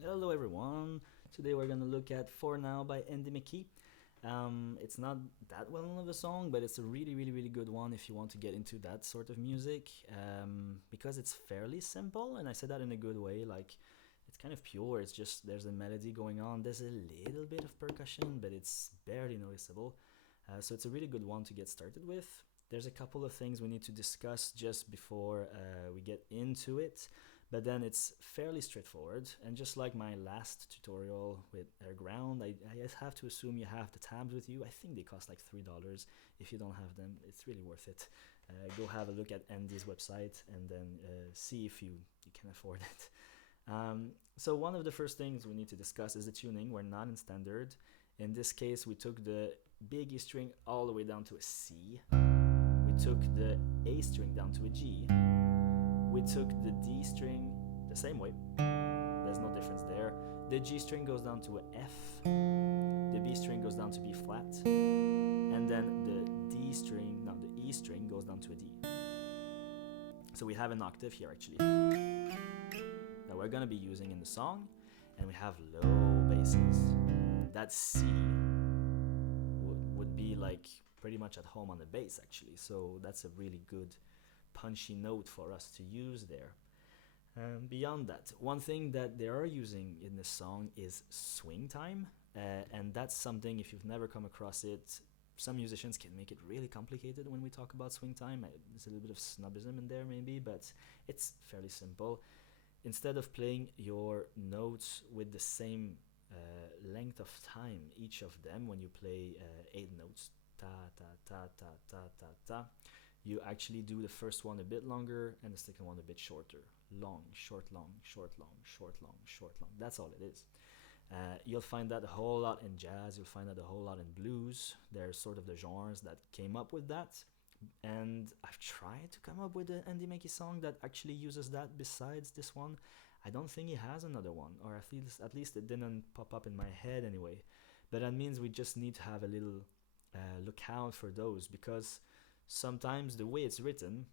Hello everyone. Today we're gonna look at For Now by Andy Mckee. It's not that well known of a song, but it's a really good one if you want to get into that sort of music. Because it's fairly simple, and I say that in a good way. Like it's kind of pure. It's just there's a melody going on. There's a little bit of percussion, but it's barely noticeable. So it's a really good one to get started with. There's a couple of things we need to discuss just before we get into it, but then it's fairly straightforward. And just like my last tutorial with Airground, I just have to assume you have the tabs with you. I think they cost like $3. If you don't have them, it's really worth it. Go have a look at Andy's website and then see if you can afford it. So one of the first things we need to discuss is the tuning. We're not in standard. In this case, we took the big E string all the way down to a C. We took the A string down to a G. We took the D string the same way. There's no difference there. The G string goes down to a F. The B string goes down to B flat. And then the E string goes down to a D. So we have an octave here actually that we're gonna be using in the song, and we have low basses. That C would be like pretty much at home on the bass actually, so that's a really good punchy note for us to use there. Beyond that, one thing that they are using in this song is swing time, and that's something, if you've never come across it, some musicians can make it really complicated when we talk about swing time. There's a little bit of snobism in there maybe, but it's fairly simple. Instead of playing your notes with the same length of time, each of them, when you play 8 notes, ta ta ta ta ta ta ta, you actually do the first one a bit longer and the second one a bit shorter. Long, short, long, short, long, short, long, short, long. That's all it is. You'll find that a whole lot in jazz, you'll find that a whole lot in blues. They're sort of the genres that came up with that. And I've tried to come up with an Andy Mckee song that actually uses that besides this one. I don't think he has another one, or at least it didn't pop up in my head anyway. But that means we just need to have a little look out for those, because sometimes the way it's written,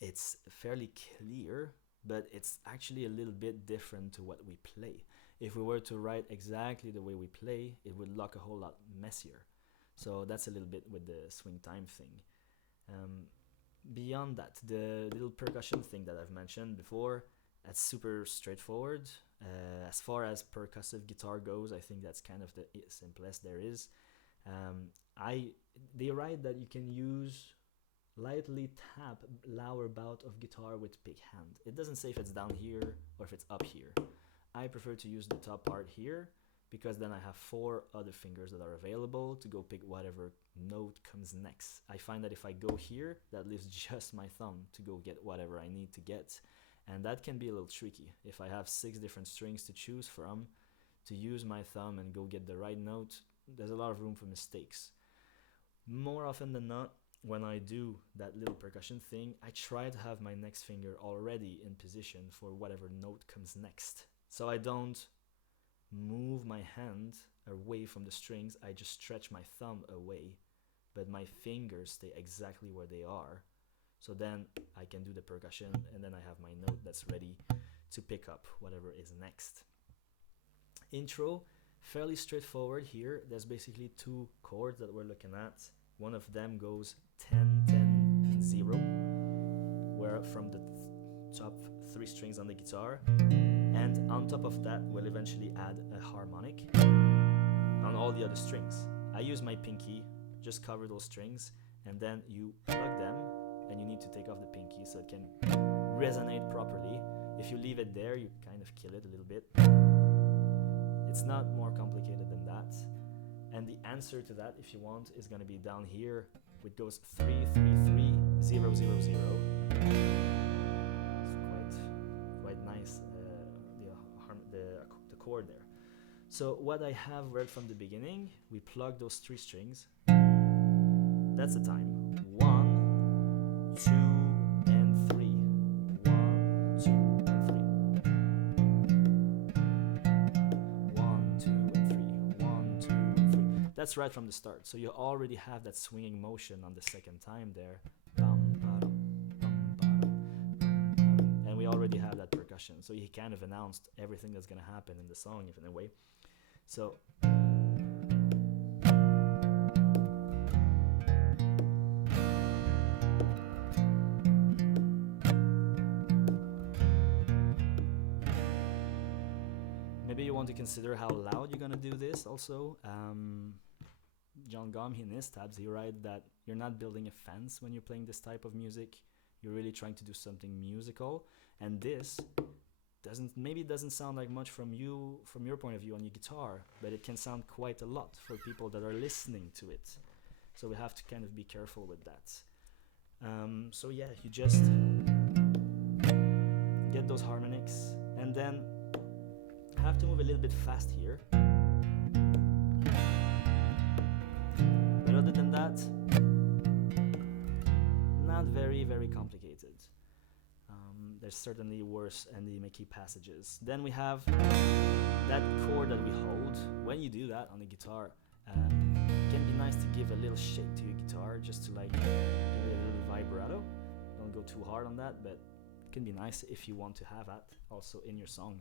it's fairly clear, but it's actually a little bit different to what we play. If we were to write exactly the way we play, it would look a whole lot messier. So that's a little bit with the swing time thing. Beyond that, the little percussion thing that I've mentioned before, that's super straightforward. As far as percussive guitar goes, I think that's kind of the simplest there is. They write that you can use lightly tap lower bout of guitar with pick hand. It doesn't say if it's down here or if it's up here. I prefer to use the top part here, because then I have 4 other fingers that are available to go pick whatever note comes next. I find that if I go here, that leaves just my thumb to go get whatever I need to get. And that can be a little tricky. If I have 6 different strings to choose from, to use my thumb and go get the right note, there's a lot of room for mistakes. More often than not, when I do that little percussion thing, I try to have my next finger already in position for whatever note comes next. So I don't move my hand away from the strings, I just stretch my thumb away, but my fingers stay exactly where they are. So then I can do the percussion, and then I have my note that's ready to pick up whatever is next. Intro, fairly straightforward here. There's basically 2 chords that we're looking at. One of them goes 10, 10, and 0, where from the top 3 strings on the guitar, and on top of that we'll eventually add a harmonic on all the other strings. I use my pinky, just cover those strings, and then you plug them, and you need to take off the pinky so it can resonate properly. If you leave it there, you kind of kill it a little bit. It's not more complicated than that. And the answer to that, if you want, is going to be down here, which goes 3, 3, 3, 0, 0, 0. It's quite nice, the chord there. So what I have read from the beginning, we plug those 3 strings. That's the time. 1, 2, and 3. 1, 2, and 3. 1, 2, and 3. 1, 2, and 3. That's right from the start. So you already have that swinging motion on the second time there. And we already have that percussion. percussion. So he kind of announced everything that's gonna happen in the song, if in a way. So maybe you want to consider how loud you're gonna do this also. John Gom, in his tabs, he writes that you're not building a fence when you're playing this type of music. You're really trying to do something musical, and this doesn't sound like much from your point of view on your guitar, but it can sound quite a lot for people that are listening to it. So we have to kind of be careful with that. So yeah, you just get those harmonics, and then have to move a little bit fast here. But other than that, not very, very complicated. There's certainly worse Andy Mckee passages. Then we have that chord that we hold. When you do that on the guitar, it can be nice to give a little shake to your guitar, just to like give it a little vibrato. Don't go too hard on that, but it can be nice if you want to have that also in your song.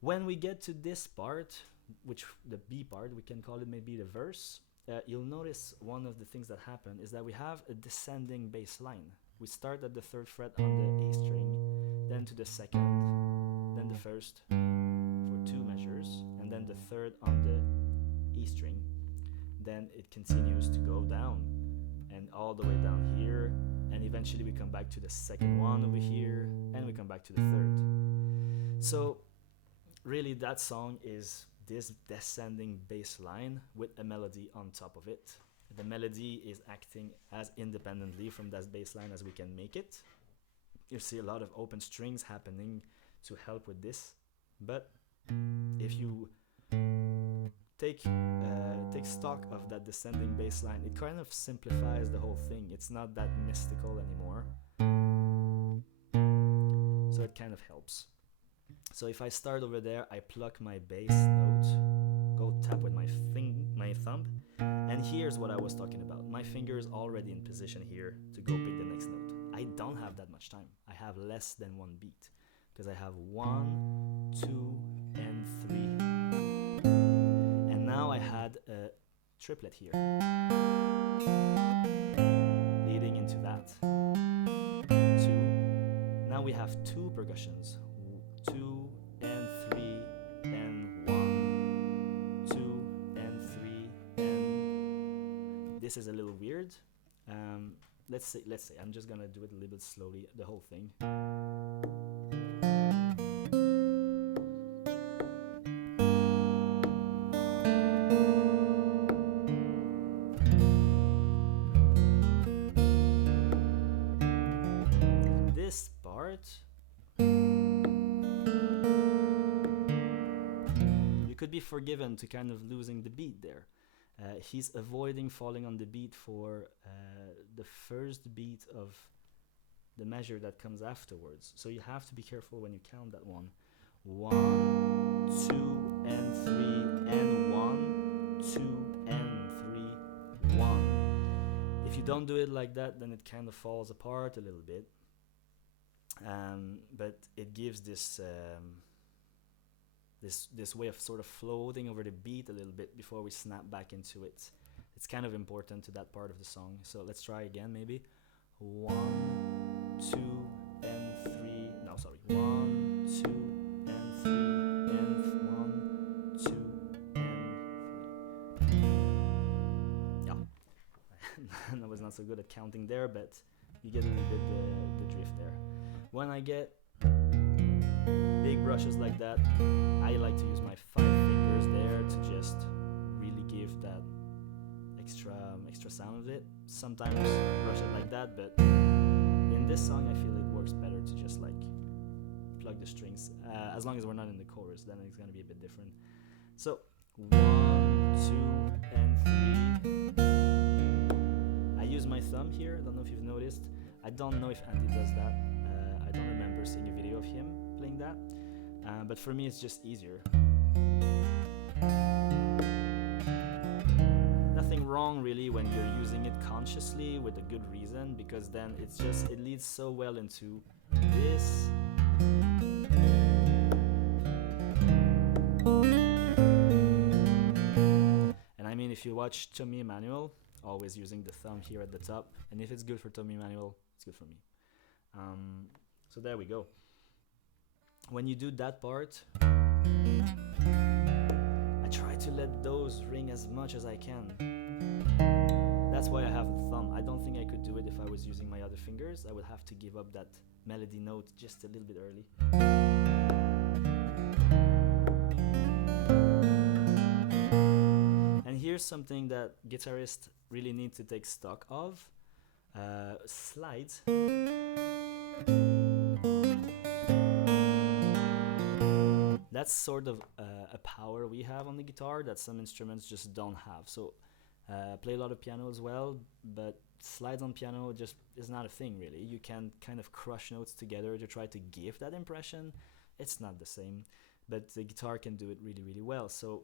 When we get to this part, which the B part, we can call it maybe the verse, you'll notice one of the things that happen is that we have a descending bass line. We start at the 3rd fret on the A string, then to the 2nd, then the 1st for 2 measures, and then the 3rd on the E string. Then it continues to go down, and all the way down here, and eventually we come back to the 2nd one over here, and we come back to the 3rd. So really that song is this descending bass line with a melody on top of it. The melody is acting as independently from that bass line as we can make it. You see a lot of open strings happening to help with this, but if you take stock of that descending bass line, it kind of simplifies the whole thing. It's not that mystical anymore, so it kind of helps. So if I start over there, I pluck my bass note, go tap with my thumb, and here's what I was talking about. My finger is already in position here to go pick the next note. I don't have that much time. I have less than 1 beat, because I have 1, 2, and 3. And now I had a triplet here, leading into that. 2. Now we have 2 percussions. 2 and 3 and 1, 2 and 3 and this is a little weird. Let's say I'm just gonna do it a little bit slowly, the whole thing. This part, you could be forgiven to kind of losing the beat there. He's avoiding falling on the beat for the first beat of the measure that comes afterwards. So you have to be careful when you count that one. 1, 2, and 3, and 1, 2, and 3, 1. If you don't do it like that, then it kind of falls apart a little bit. But it gives this this way of sort of floating over the beat a little bit before we snap back into it. It's kind of important to that part of the song. So let's try again maybe. 1, 2, and 3. No, sorry. 1, 2, and 3, and 1, 2, and 3. Yeah. I was not so good at counting there, but you get a little bit the drift there. When I get big brushes like that, I like to use my 5 fingers there to just really give that extra sound of it. Sometimes brush it like that, but in this song I feel it works better to just like plug the strings. As long as we're not in the chorus, then it's gonna be a bit different. So 1, 2, and 3. I use my thumb here. I don't know if you've noticed. I don't know if Andy does that. I don't remember seeing a video of him playing that, but for me it's just easier. Nothing wrong really when you're using it consciously with a good reason, because then it leads so well into this if you watch Tommy Emmanuel, always using the thumb here at the top, and if it's good for Tommy Emmanuel, it's good for me. So there we go. When you do that part, I try to let those ring as much as I can. That's why I have the thumb. I don't think I could do it if I was using my other fingers. I would have to give up that melody note just a little bit early. And here's something that guitarists really need to take stock of. Slides. That's sort of a power we have on the guitar that some instruments just don't have. So play a lot of piano as well, but slides on piano just is not a thing really. You can kind of crush notes together to try to give that impression. It's not the same, but the guitar can do it really, really well. So,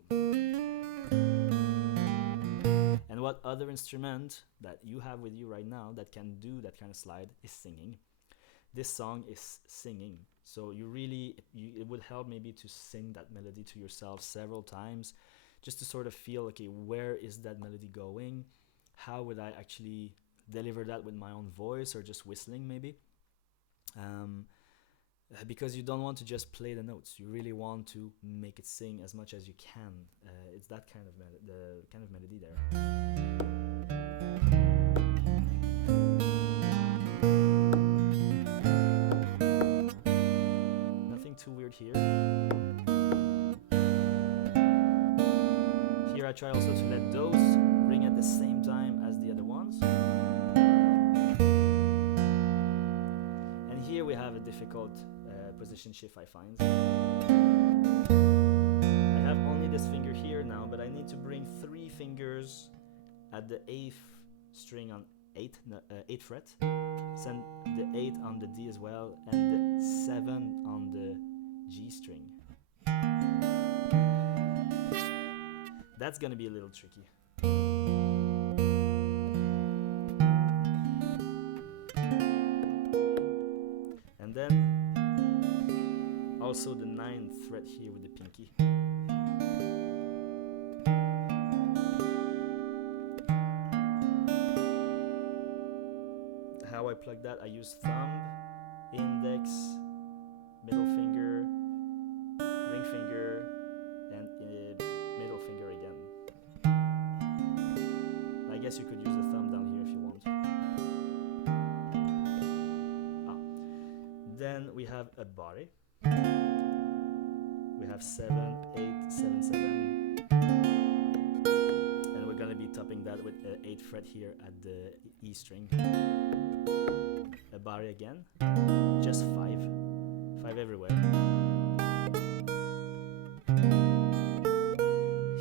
and what other instrument that you have with you right now that can do that kind of slide is singing. This song is singing, so it would help maybe to sing that melody to yourself several times, just to sort of feel, okay, where is that melody going? How would I actually deliver that with my own voice or just whistling maybe? Because you don't want to just play the notes. You really want to make it sing as much as you can. It's that kind of the kind of melody there. Nothing too weird here. Here I try also to let those ring at the same time as the other ones. And here we have a difficult position shift, I find. I have only this finger here now, but I need to bring 3 fingers at the 8th string on 8th fret, send the 8 on the D as well, and the 7 on the G string. That's gonna be a little tricky. And then also the 9th fret here with the pinky. How I plug that, I use thumb, index, middle finger, ring finger, and middle finger again. I guess you could use the thumb down here if you want. Then we have a body. We have 7, 8, 7, 7. And we're gonna be topping that with the 8th fret here at the E string. A body again. Just 5. 5 everywhere.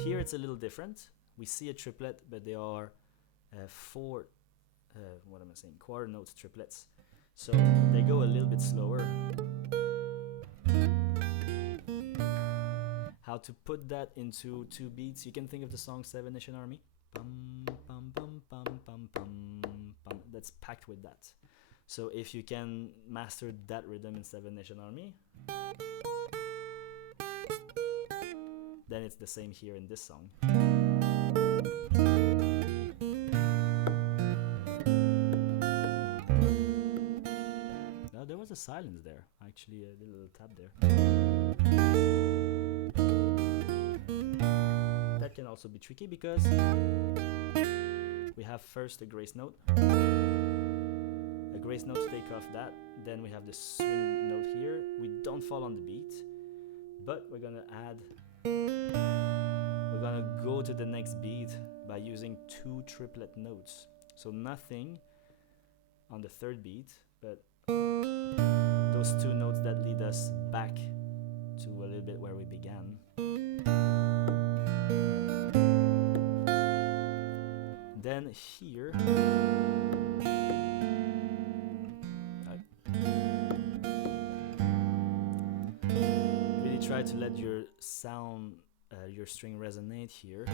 Here it's a little different. We see a triplet, but they are 4, quarter notes triplets. So they go a little bit slower. How to put that into 2 beats? You can think of the song Seven Nation Army. Bum, bum, bum, bum, bum, bum, bum. That's packed with that. So if you can master that rhythm in Seven Nation Army, then it's the same here in this song. Now there was a silence there, actually a little tap there. That can also be tricky because we have first a grace note. A grace note to take off that, then we have the swing note here. We don't fall on the beat, but we're gonna go to the next beat by using 2 triplet notes. So nothing on the 3rd beat, but those 2 notes that lead us back to a little bit where we began. Then here, really try to let your sound, your string resonate here.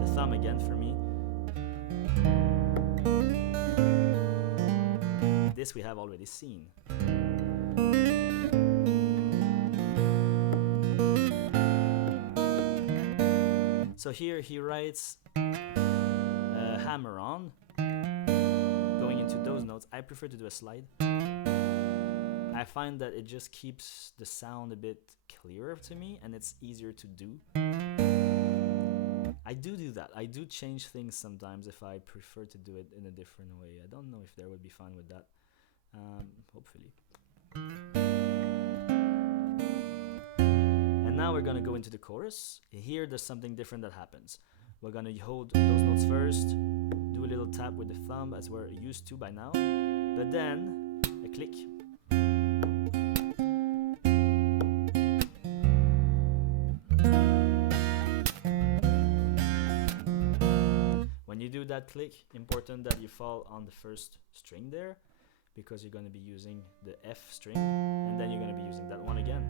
The thumb again for me. This we have already seen. So here he writes hammer on, going into those notes. I prefer to do a slide. I find that it just keeps the sound a bit clearer to me, and it's easier to do. I do that. I do change things sometimes if I prefer to do it in a different way. I don't know if they would be fine with that. Hopefully. And now we're gonna go into the chorus. Here there's something different that happens. We're gonna hold those notes first, do a little tap with the thumb as we're used to by now, but then a click. When you do that click, important that you fall on the first string there, because you're going to be using the F string, and then you're going to be using that one again.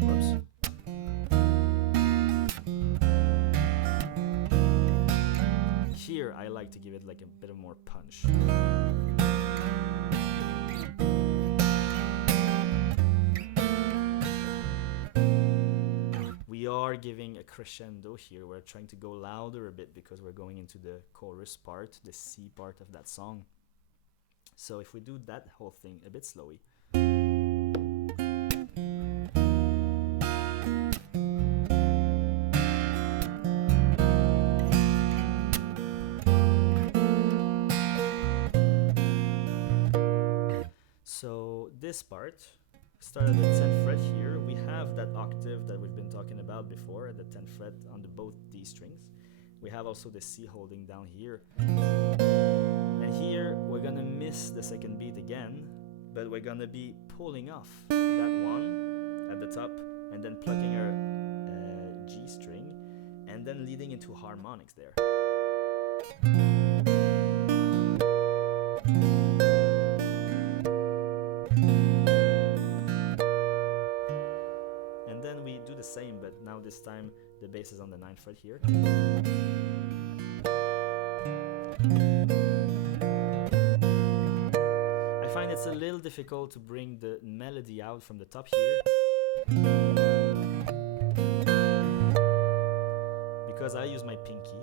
Whoops. Here I like to give it like a bit of more punch. We are giving a crescendo here. We're trying to go louder a bit because we're going into the chorus part, the C part of that song. So if we do that whole thing a bit slowly. So this part started at the 10th fret here. We have that octave that we've been talking about before at the 10th fret on the both D strings. We have also the C holding down here. And here we're gonna miss the second beat again, but we're gonna be pulling off that one at the top and then plucking our G string and then leading into harmonics there. The same, but now this time the bass is on the 9th fret here. I find it's a little difficult to bring the melody out from the top here, because I use my pinky.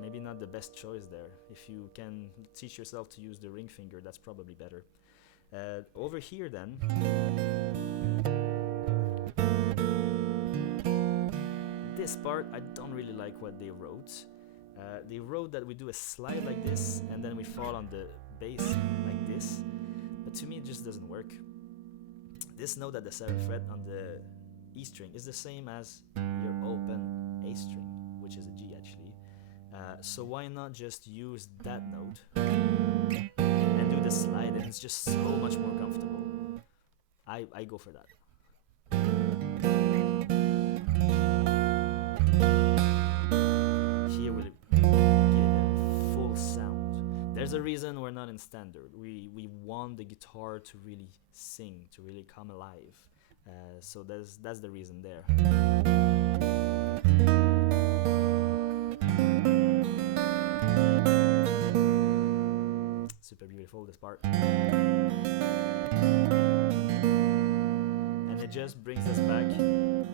Maybe not the best choice there. If you can teach yourself to use the ring finger, that's probably better. Over here then, this part, I don't really like what they wrote. They wrote that we do a slide like this and then we fall on the bass like this, but to me it just doesn't work. This note at the 7th fret on the E string is the same as your open A string, which is a G actually. So why not just use that note and do the slide, and it's just so much more comfortable. I go for that. There's a reason we're not in standard. We want the guitar to really sing, to really come alive. So that's the reason there. Super beautiful, this part. And it just brings us back to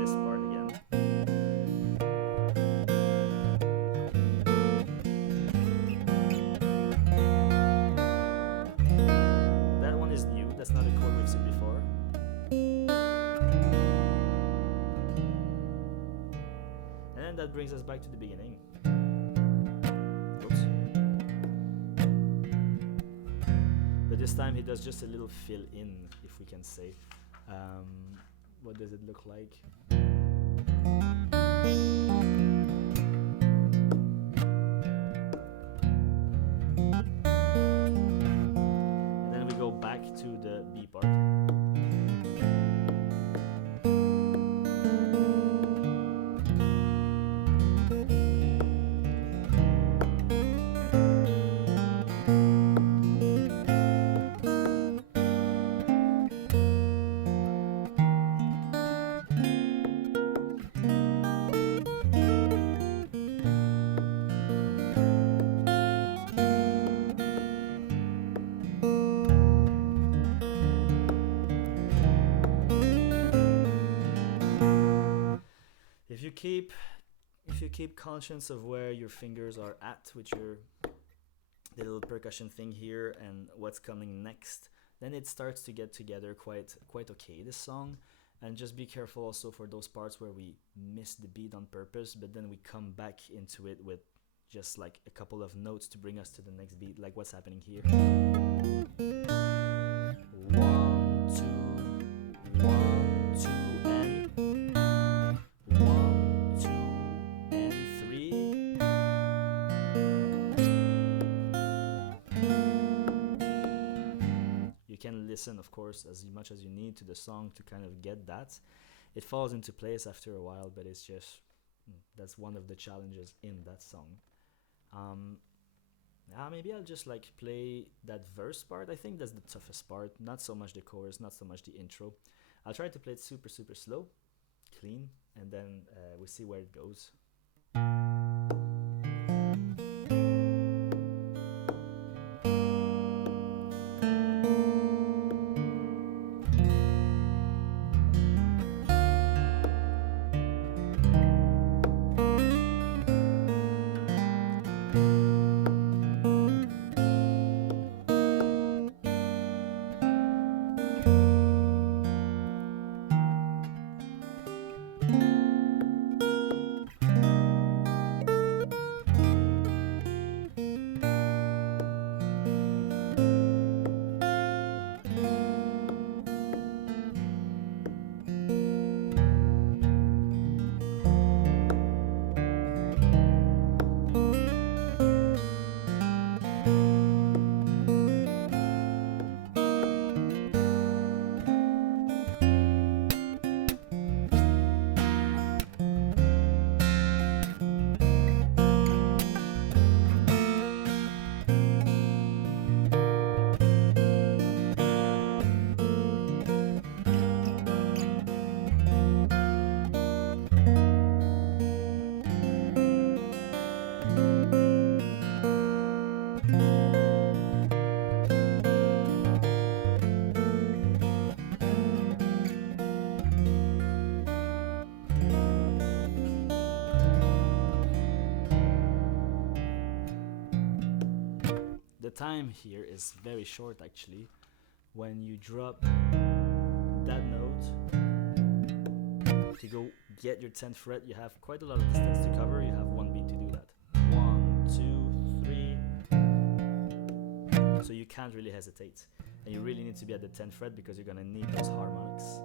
this part again. That's not a chord we've seen before. And then that brings us back to the beginning. Oops. But this time he does just a little fill in, if we can say. What does it look like? Back to the B part. keep conscious of where your fingers are at with your the little percussion thing here and what's coming next, then it starts to get together quite okay, this song. And just be careful also for those parts where we miss the beat on purpose, but then we come back into it with just like a couple of notes to bring us to the next beat, like what's happening here. 1 2 1 2 and 1 2 and 3. You can listen, of course, as much as you need to the song to kind of get that. It falls into place after a while, but it's just that's one of the challenges in that song. Maybe I'll just like play that verse part. I think that's the toughest part, not so much the chorus, not so much the intro. I'll try to play it super slow, clean, and then we'll see where it goes. The time here is very short actually. When you drop that note to go get your 10th fret, you have quite a lot of distance to cover. You have one beat to do that. 1 2 3. So you can't really hesitate, and you really need to be at the 10th fret because you're gonna need those harmonics.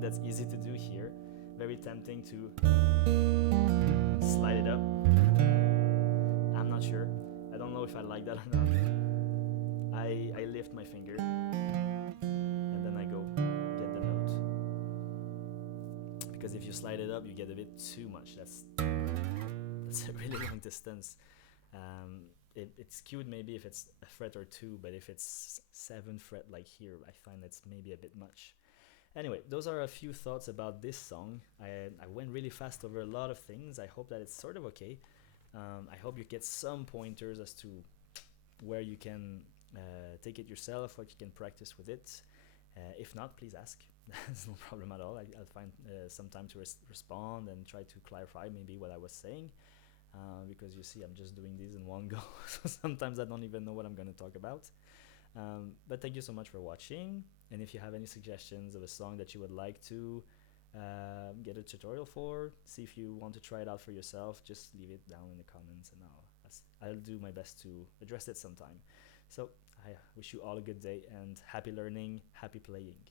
That's easy to do here. Very tempting to slide it up. I'm not sure. I don't know if I like that or not. I lift my finger and then I go get the note. Because if you slide it up, you get a bit too much. That's a really long distance. It's cute maybe if it's a fret or two, but if it's 7th fret like here, I find it's maybe a bit much. Anyway, those are a few thoughts about this song. I went really fast over a lot of things. I hope that it's sort of okay. I hope you get some pointers as to where you can take it yourself, what you can practice with it. If not, please ask. That's no problem at all. I'll find some time to respond and try to clarify maybe what I was saying. Because you see, I'm just doing these in one go. So sometimes I don't even know what I'm going to talk about. But thank you so much for watching, and if you have any suggestions of a song that you would like to get a tutorial for, see if you want to try it out for yourself, just leave it down in the comments and I'll do my best to address it sometime. So I wish you all a good day and happy learning, happy playing.